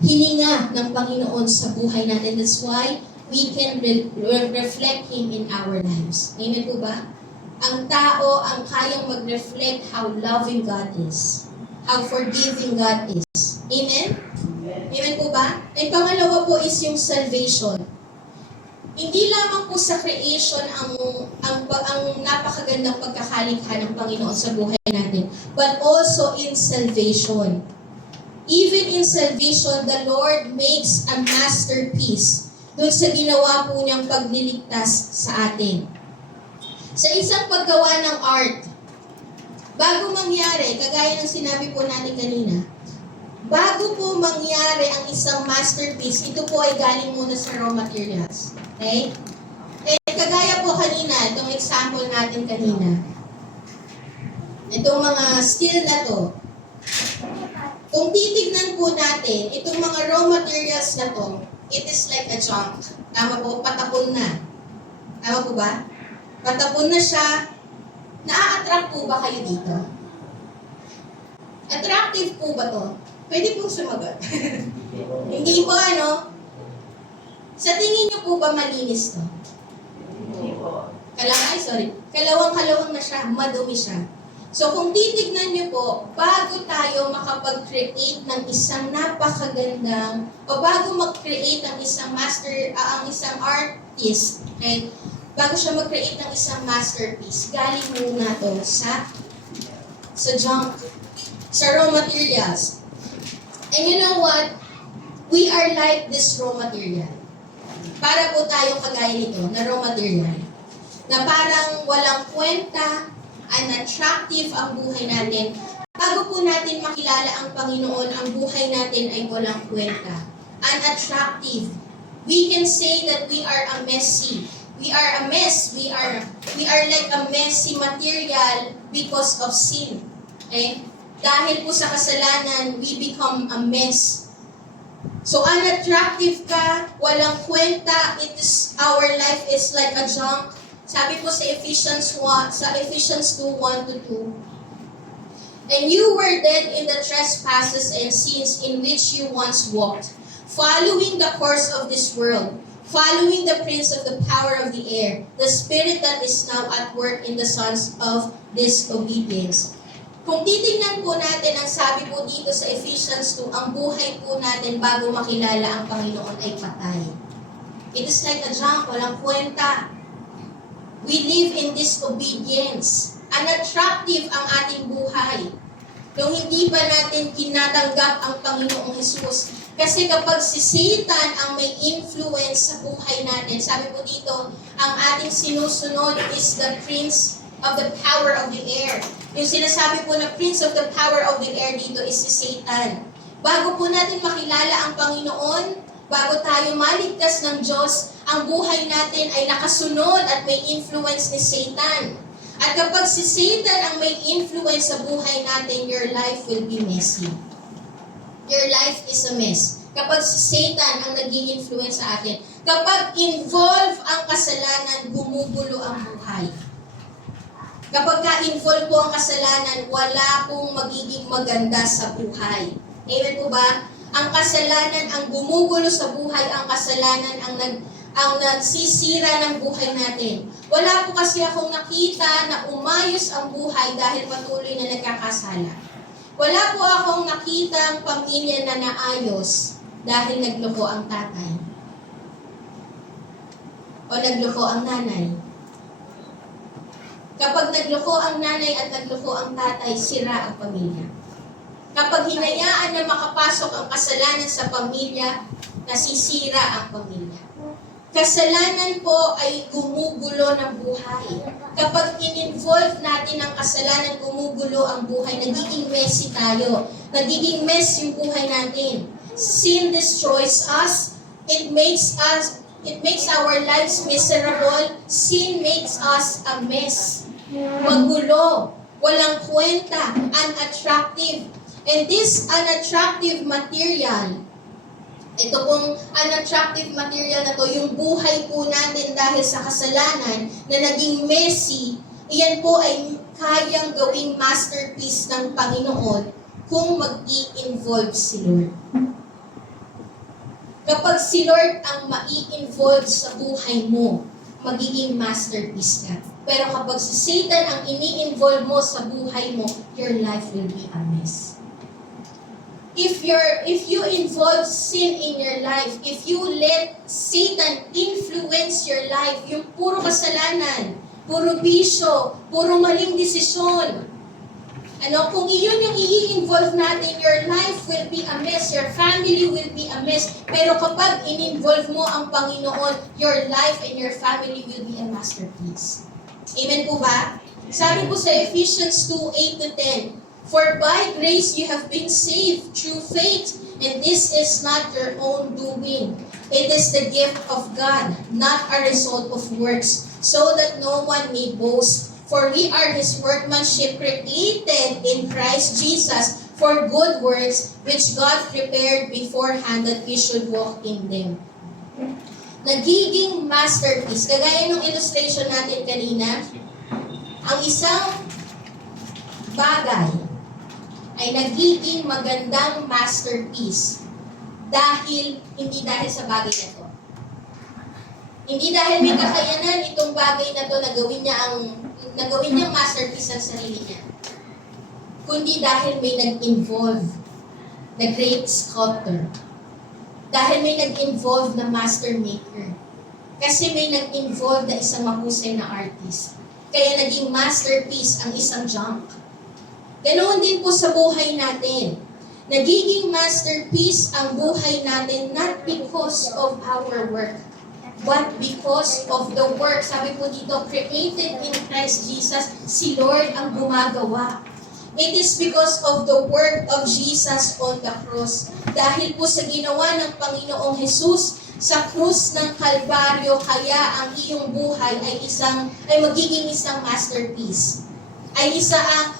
hininga ng Panginoon sa buhay natin. That's why we can reflect Him in our lives. Amen po ba? Ang tao ang kayang mag-reflect how loving God is. How forgiving God is. Amen? Amen po ba? And pangalawa po is yung salvation. Hindi lamang po sa creation ang napakagandang pagkakalikha ng Panginoon sa buhay natin, but also in salvation. Even in salvation, the Lord makes a masterpiece doon sa ginawa po niyang pagliligtas sa atin. Sa isang paggawa ng art, bago mangyari, kagaya ng sinabi po natin kanina, bago po mangyari ang isang masterpiece, ito po ay galing muna sa raw materials. Okay? Kagaya po kanina, itong example natin kanina. Itong mga steel na to. Kung titignan po natin, itong mga raw materials na to, it is like a junk. Tama po, patapon na. Tama po ba? Patapon na siya. Na-attract po ba kayo dito? Attractive po ba to? Pwede pong sumagot. Hindi po ano? Sa tingin niyo po ba malinis to? Hindi po. Kalawang-kalawang na siya, madumi siya. So kung titignan niyo po, bago tayo makapag-create ng isang napakagandang, o bago mag-create ng isang ang isang artist, okay? Bago siya mag-create ng isang masterpiece, galing muna to sa junk, sa raw materials. And you know what? We are like this raw material. Para po tayong kagaya nito, na raw material. Na parang walang kwenta, unattractive ang buhay natin. Bago po natin makilala ang Panginoon, ang buhay natin ay walang kwenta. Unattractive. We can say that we are a messy. We are a mess. We are like a messy material because of sin. Okay? Dahil po sa kasalanan, we become a mess. So unattractive ka, walang kwenta, our life is like a junk. Sabi po sa Ephesians 2:1-2. And you were dead in the trespasses and sins in which you once walked, following the course of this world, following the prince of the power of the air, the spirit that is now at work in the sons of disobedience. Kung titingnan po natin, ang sabi po dito sa Ephesians 2, ang buhay po natin bago makilala ang Panginoon ay patay. It is like a junk, walang kwenta. We live in disobedience. Unattractive ang ating buhay. Nung hindi pa natin kinatanggap ang Panginoong Jesus. Kasi kapag si Satan ang may influence sa buhay natin, sabi po dito, ang ating sinusunod is the prince of the power of the air. Yung sinasabi po na prince of the power of the air dito is si Satan. Bago po natin makilala ang Panginoon, bago tayo maligtas ng Diyos, ang buhay natin ay nakasunod at may influence ni Satan. At kapag si Satan ang may influence sa buhay natin, your life will be messy. your life is a mess. Kapag si Satan ang nag-i-influence sa atin, kapag involve ang kasalanan, gumugulo ang buhay. Kapag ka-involve po ang kasalanan, wala pong magiging maganda sa buhay. Amen po ba? Ang kasalanan ang gumugulo sa buhay, ang kasalanan ang nagsisira ng buhay natin. Wala po kasi akong nakita na umayos ang buhay dahil patuloy na nagkakasala. Wala po akong nakita ang pamilya na naayos dahil nagloko ang tatay. O nagloko ang nanay. Kapag nagloko ang nanay at nagloko ang tatay, sira ang pamilya. Kapag hinayaan na makapasok ang kasalanan sa pamilya, nasisira ang pamilya. Kasalanan po ay gumugulo ng buhay. Kapag in-involve natin ang kasalanan, gumugulo ang buhay, nagiging messy tayo. Nagiging mess yung buhay natin. Sin destroys us. It makes our lives miserable. Sin makes us a mess. Magulo, walang kwenta, unattractive. And this unattractive material, ito pong unattractive material na to, yung buhay po natin dahil sa kasalanan na naging messy, iyan po ay kayang gawing masterpiece ng Panginoon kung mag-i-involve si Lord. Kapag si Lord ang mai-involve sa buhay mo, magiging masterpiece ka. Pero kapag si Satan ang ini-involve mo sa buhay mo, your life will be a mess. If you involve sin in your life, if you let Satan influence your life, yung puro kasalanan, puro bisyo, puro maling desisyon, kung iyon yung i-involve natin, your life will be a mess, your family will be a mess. Pero kapag in-involve mo ang Panginoon, your life and your family will be a masterpiece. Amen po ba? Sabi po sa Ephesians 2:8-10, "For by grace you have been saved through faith, and this is not your own doing. It is the gift of God, not a result of works, so that no one may boast. For we are His workmanship, created in Christ Jesus for good works, which God prepared beforehand that we should walk in them." Nagiging masterpiece. Kagaya ng illustration natin kanina, ang isang bagay ay nagiging magandang masterpiece hindi dahil sa bagay na to. Hindi dahil may kakayanan itong bagay na to na gawin niyang masterpiece ang sarili niya. Kundi dahil may nag-involve na great sculptor. Dahil may nag-involve na master maker. Kasi may nag-involve na isang mahusay na artist. Kaya naging masterpiece ang isang junk. Ganoon din po sa buhay natin. Nagiging masterpiece ang buhay natin not because of our work, but because of the work. Sabi po dito, created in Christ Jesus, si Lord ang gumagawa. It is because of the work of Jesus on the cross. Dahil po sa ginawa ng Panginoong Jesus sa krus ng Kalbaryo, kaya ang iyong buhay ay magiging isang masterpiece.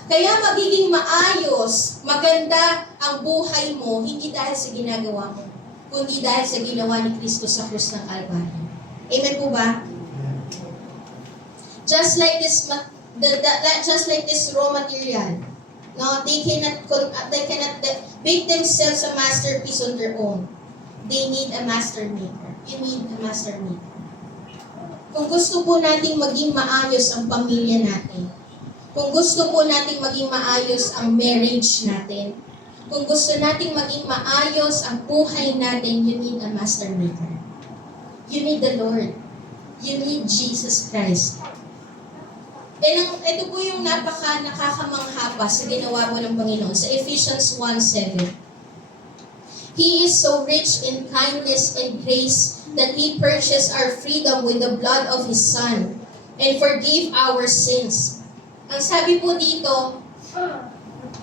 Kaya magiging maayos, maganda ang buhay mo, hindi dahil sa ginagawa mo, kundi dahil sa ginawa ni Kristo sa krus ng Kalbaryo. Amen po ba? Just like this raw material, no, they cannot make themselves a masterpiece on their own. They need a master maker. You need a master maker. Kung gusto po nating maging maayos ang pamilya natin, kung gusto po nating maging maayos ang marriage natin, kung gusto nating maging maayos ang buhay natin, you need a master maker. You need the Lord. You need Jesus Christ. Ito po yung nakakamangha pa sa ginawa mo ng Panginoon sa Ephesians 1:7. He is so rich in kindness and grace that He purchased our freedom with the blood of His Son and forgave our sins. Ang sabi po dito,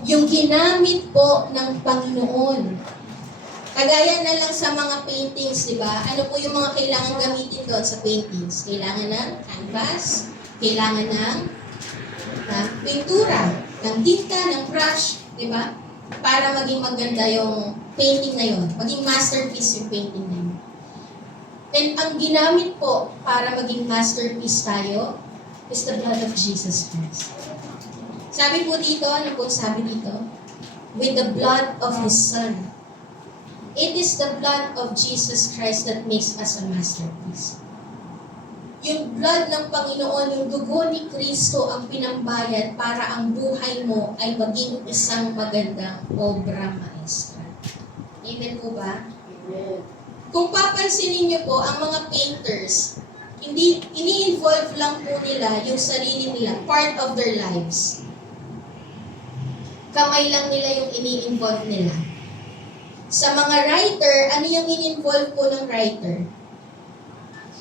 yung ginamit po ng Panginoon. Kagaya na lang sa mga paintings, di ba? Ano po yung mga kailangan gamitin doon sa paintings? Kailangan ng canvas, kailangan ng pintura, ng tinta, ng brush, di ba? Para maging maganda yung painting na yun. Maging masterpiece yung painting na yun. And ang ginamit po para maging masterpiece tayo is the blood of Jesus Christ. Sabi po dito, ano po sabi dito? With the blood of His Son. It is the blood of Jesus Christ that makes us a masterpiece. Yung blood ng Panginoon, yung dugo ni Kristo ang pinambayad para ang buhay mo ay maging isang magandang obra maestra. Amen po ba? Amen. Kung papansinin niyo po, ang mga painters, hindi ini-involve lang po nila yung sarili nila, part of their lives. Kamay lang nila yung ini-involve nila. Sa mga writer, ano yung in-involve po ng writer?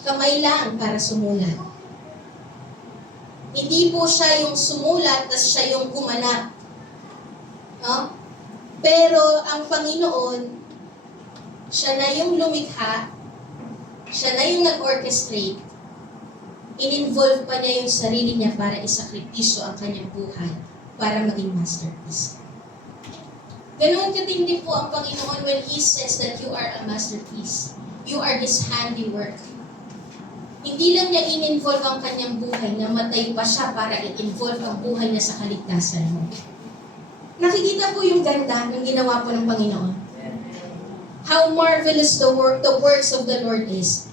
Kamay lang para sumulat. Hindi po siya yung sumulat, tas siya yung gumanap. No? Pero ang Panginoon, siya na yung lumikha, siya na yung nag-orchestrate, in-involve pa niya yung sarili niya para isakripisyo ang kanyang buhay para maging masterpiece. Ganoon katindi po ang Panginoon when He says that you are a masterpiece. You are His handiwork. Hindi lang niya in-involve ang kanyang buhay, namatay pa siya para i-involve ang buhay niya sa kaligtasan mo. Nakikita po yung ganda ng ginawa po ng Panginoon. How marvelous the works of the Lord is.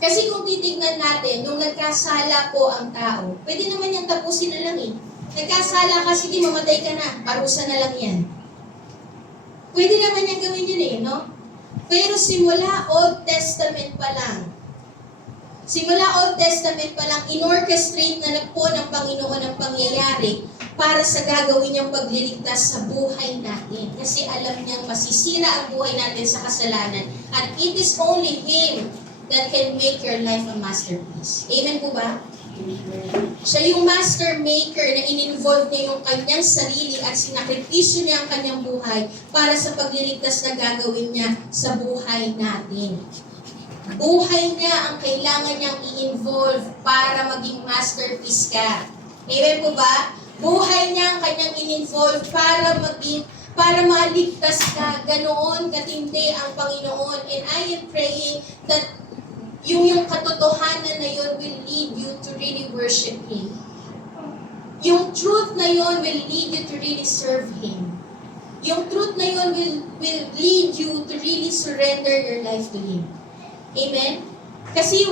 Kasi kung titignan natin, nung nagkasala po ang tao, pwede naman niyang tapusin na lang eh. Nagkasala ka, sige mamatay ka na, parusa na lang yan. Pwede naman niyang gawin yun eh, no? Pero simula Old Testament pa lang, in-orchestrate na po ng Panginoon ang pangyayari para sa gagawin niyang pagliligtas sa buhay natin. Kasi alam niyang masisira ang buhay natin sa kasalanan. At it is only Him that can make your life a masterpiece. Amen po ba? Siya yung master maker na in-involve niya yung kanyang sarili at sinakripisyo niya ang kanyang buhay para sa pagliligtas na gagawin niya sa buhay natin. Buhay niya ang kailangan niyang i-involve para maging masterpiece ka. Amen po ba? Buhay niya ang kanyang in-involve para maligtas ka. Ganoon katindi ang Panginoon. And I am praying that yung katotohanan na yun will lead you to really worship Him. Yung truth na yun will lead you to really serve Him. Yung truth na yun will lead you to really surrender your life to Him. Amen? Kasi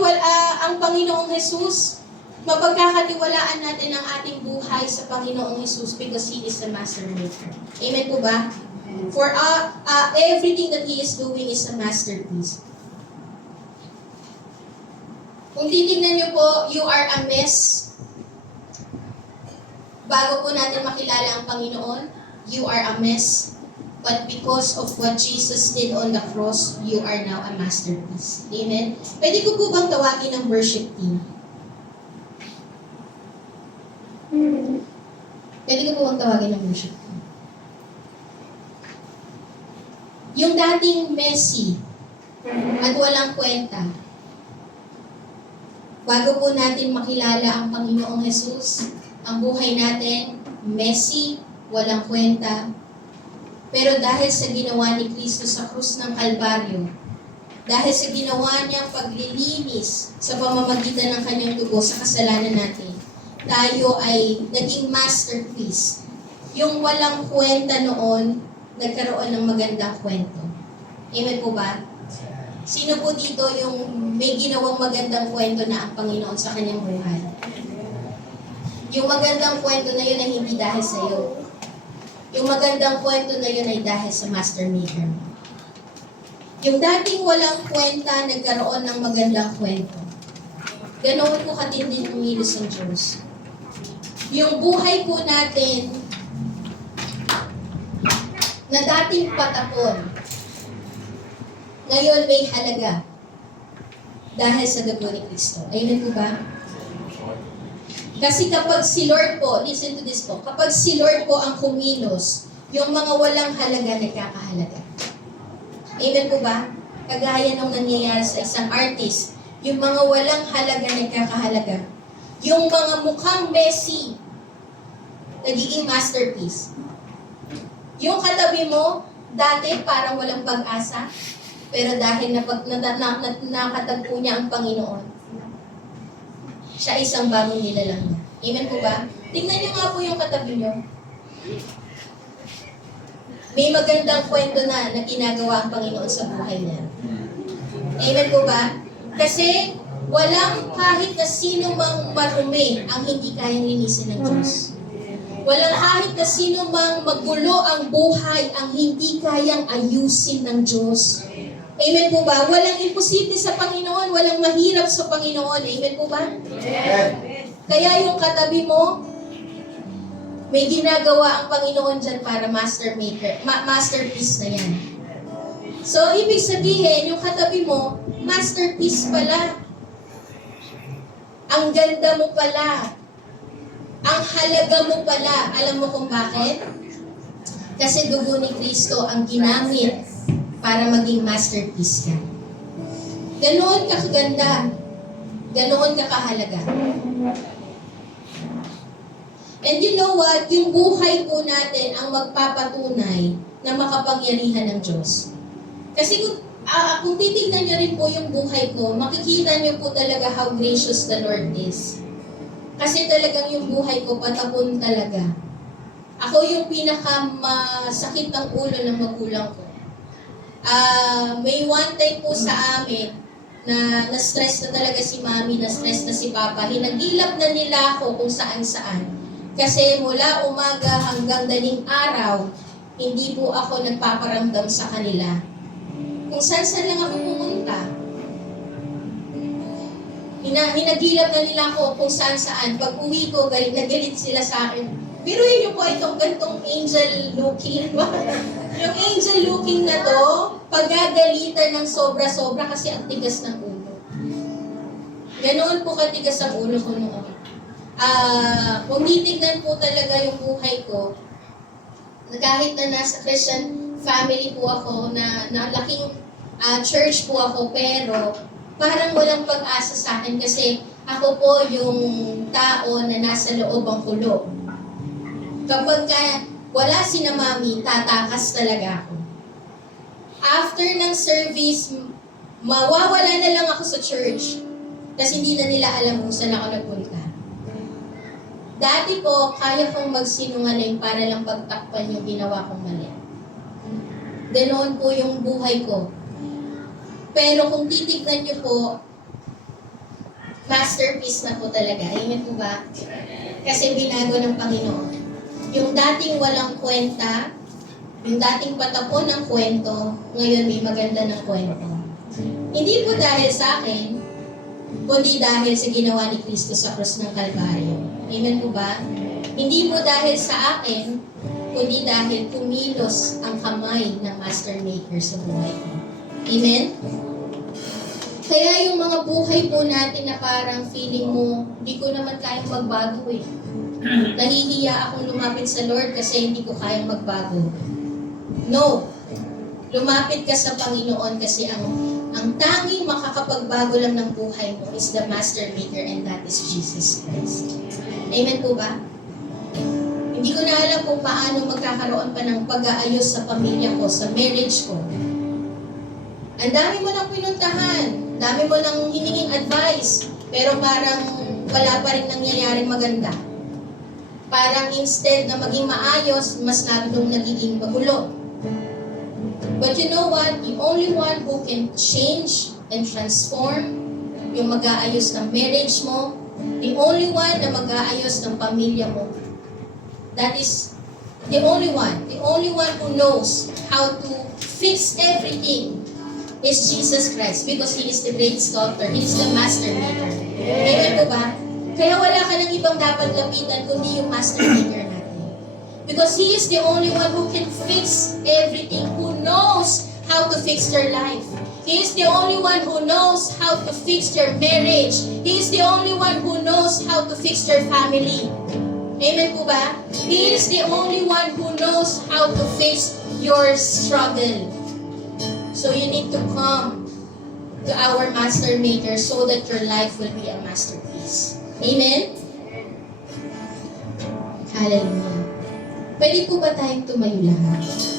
ang Panginoong Jesus, mapagkakatiwalaan natin ang ating buhay sa Panginoong Jesus because He is the master maker. Amen po ba? For everything that He is doing is a masterpiece. Kung titignan niyo po, you are a mess. Bago po natin makilala ang Panginoon, you are a mess. But because of what Jesus did on the cross, you are now a masterpiece. Amen? Pwede ko po bang tawagin ang worship team? Pwede ko po bang tawagin ang worship team? Yung dating messy at walang kwenta, bago po natin makilala ang Panginoong Jesus, ang buhay natin, messy, walang kwenta. Pero dahil sa ginawa ni Kristo sa krus ng Kalbaryo, dahil sa ginawa niyang paglilinis sa pamamagitan ng kanyang dugo sa kasalanan natin, tayo ay naging masterpiece. Yung walang kwenta noon, nagkaroon ng magandang kwento. Amen po ba? Sino po dito yung may ginawang magandang kwento na ang Panginoon sa kanyang buhay? Yung magandang kwento na yun ay hindi dahil sa iyo. Yung magandang kwento na yun ay dahil sa master maker. Yung dating walang kwenta, nagkaroon ng magandang kwento. Ganoon po katindi ng milos ng Diyos. Yung buhay po natin na dating patapon, ngayon may halaga dahil sa dugo ni Kristo. Amen po ba? Kasi kapag si Lord po, listen to this po, kapag si Lord po ang kumilos, yung mga walang halaga nagkakahalaga. Amen po ba? Kagaya nung nangyayari sa isang artist, yung mga walang halaga nagkakahalaga. Yung mga mukhang messy, nagiging masterpiece. Yung katabi mo, dati parang walang pag-asa, pero dahil nakatagpo niya ang Panginoon, siya isang bagong nilalang niya. Amen po ba? Tingnan niyo nga po yung katabi niyo. May magandang kwento na ginagawa ang Panginoon sa buhay niya. Amen po ba? Kasi walang kahit na sino mang marumi ang hindi kayang linisin ng Diyos. Walang kahit na sino mang magulo ang buhay ang hindi kayang ayusin ng Diyos. Amen po ba? Walang imposible sa Panginoon, walang mahirap sa Panginoon. Amen po ba? Kaya yung katabi mo, may ginagawa ang Panginoon dyan para masterpiece na yan. So, ibig sabihin, yung katabi mo, masterpiece pala. Ang ganda mo pala. Ang halaga mo pala. Alam mo kung bakit? Kasi dugo ni Kristo ang ginamit para maging masterpiece ka. Ganoon ka kaganda. Ganoon ka kahalaga. And you know what? Yung buhay po natin ang magpapatunay na makapangyarihan ng Diyos. Kasi kung titignan niyo rin po yung buhay ko, makikita niyo po talaga how gracious the Lord is. Kasi talagang yung buhay ko patapon talaga. Ako yung pinakamasakit ng ulo ng magulang ko. May one time po sa amin na na-stress na talaga si mami, na-stress na si papa. Hinagilap na nila ako kung saan-saan. Kasi mula umaga hanggang daling araw, hindi po ako nagpaparamdam sa kanila. Kung saan-saan lang ako pumunta. Hinagilap na nila ako kung saan-saan. Pag uwi ko, galit na galit sila sa akin. Pero yun po itong gantong angel looking. Yung angel looking na to, pagagalitan ng sobra-sobra kasi ang tigas ng ulo. Ganoon po katigas ang ulo ko noon. Kung titignan po talaga yung buhay ko, kahit na nasa Christian family po ako, na laking church po ako, pero parang walang pag-asa sa akin kasi ako po yung tao na nasa loob ang kulo. Kapag wala si na mami, tatakas talaga ako. After ng service, mawawala na lang ako sa church kasi hindi na nila alam kung saan ako nagpunta. Dati po, kaya kong magsinungaling para lang pagtakpan yung ginawa kong mali. Ganoon po yung buhay ko. Pero kung titignan niyo po, masterpiece na po talaga. Amen po ba? Kasi binago ng Panginoon. Yung dating walang kwenta, yung dating patapon ng kwento, ngayon may maganda ng kwento. Hindi po dahil sa akin, kundi dahil sa ginawa ni Kristo sa krus ng Kalbaryo. Amen po ba? Hindi po dahil sa akin, kundi dahil kumilos ang kamay ng Master Maker sa buhay ko. Amen? Kaya yung mga buhay po natin na parang feeling mo, hindi ko naman kayang magbago eh. Nahihiya akong lumapit sa Lord kasi hindi ko kayang magbago. No. Lumapit ka sa Panginoon kasi ang tanging makakapagbago lang ng buhay mo is the Master Maker, and that is Jesus Christ. Amen po ba? Hindi ko na alam kung paano magkakaroon pa ng pag-aayos sa pamilya ko, sa marriage ko. Ang dami mo nang pinuntahan, dami mo nang hininging advice, pero parang wala pa rin nangyayaring maganda. Parang instead na maging maayos, mas lalong nagiging magulo. But you know what? The only one who can change and transform yung mag-aayos ng marriage mo, the only one na mag-aayos ng pamilya mo, that is the only one who knows how to fix everything is Jesus Christ, because He is the great sculptor, He is the master maker. Amen po ba? Kaya wala ka ng ibang dapat lapitan kundi yung master maker natin. Because He is the only one who can fix everything, who knows how to fix your life. He is the only one who knows how to fix your marriage. He is the only one who knows how to fix your family. Amen po ba? He is the only one who knows how to fix your struggle. So you need to come to our Master Maker so that your life will be a masterpiece. Amen? Hallelujah. Pwede po ba ba tayong tumayo lahat?